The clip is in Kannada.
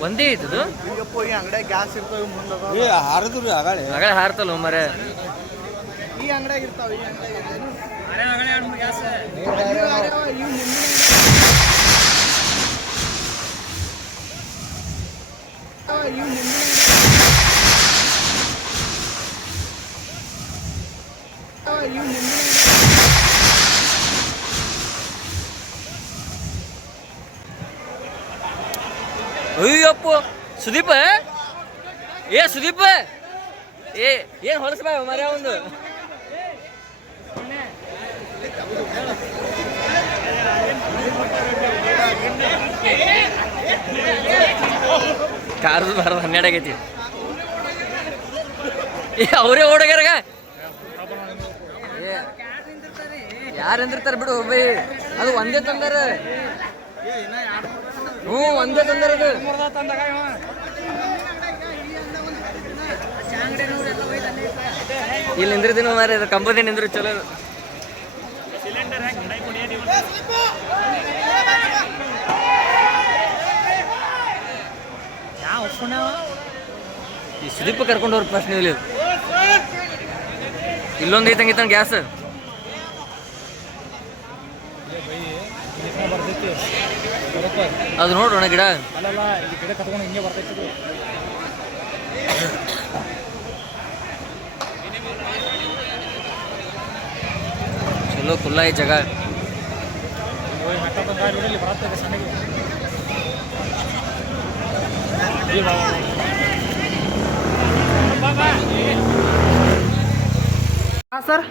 ಒಂದೇ ಇದ್ದದು ಈ ಅಂಗಡಿಯಾಗ ಗ್ಯಾಸ್ ಇರ್ತಾವ ಮುಂದೆ ಏ ಆಗಳೆ ಹಾರ್ತಲ್ಲ ಮರೆ. ಈ ಅಂಗಡಿಯಾಗ ಇರ್ತಾವೆ ಈ ಅಂಗಡಿಯಾಗ ಅಯ್ಯಪ್ಪ ಸುದೀಪ ಏ ಸುದೀಪ ಏ ಏನ್ ಹೊಲಸ ಮರ ಒಂದು ಕಾರದ ಬಾರದು ಹನ್ನೆರಡು ಆಗೈತಿ ಏ ಅವರೇ ಓಡೋಗ್ಯಾರಗ ಯಾರು ಎಂದಿರ್ತಾರೆ ಬಿಡು ಬೈ ಅದು ಒಂದೇ ತಂದಾರ ಹ್ಞೂ ಒಂದೇ ತಂದಾರ ಅದು ಇಲ್ಲಿ ನಿಂದ್ರದಿನ ಮಾರ ಇದು ನೀವು ನಿಂದ್ರು ಚಲೋ ಈ ಸುದೀಪ್ ಕರ್ಕೊಂಡು ಹೋಗ್ರ ಪ್ರಶ್ನೆ ಇಲ್ಲಿ. ಇಲ್ಲೊಂದು ಐತಂಗಿತ್ತ ಗ್ಯಾಸ್. ಅದು ನೋಡೋಣ ಗಿಡ. ಅಲ್ಲಲ್ಲ ಇಲ್ಲಿ ಗಿಡ ಕಟ್ಕೊಂಡು ಹಿಂಗೆ ಬರ್ತೈತಿ ಚಲೋ ಖುಲ್ಲ ಈ ಜಾಗ. ಹಾಂ, ಸರ್.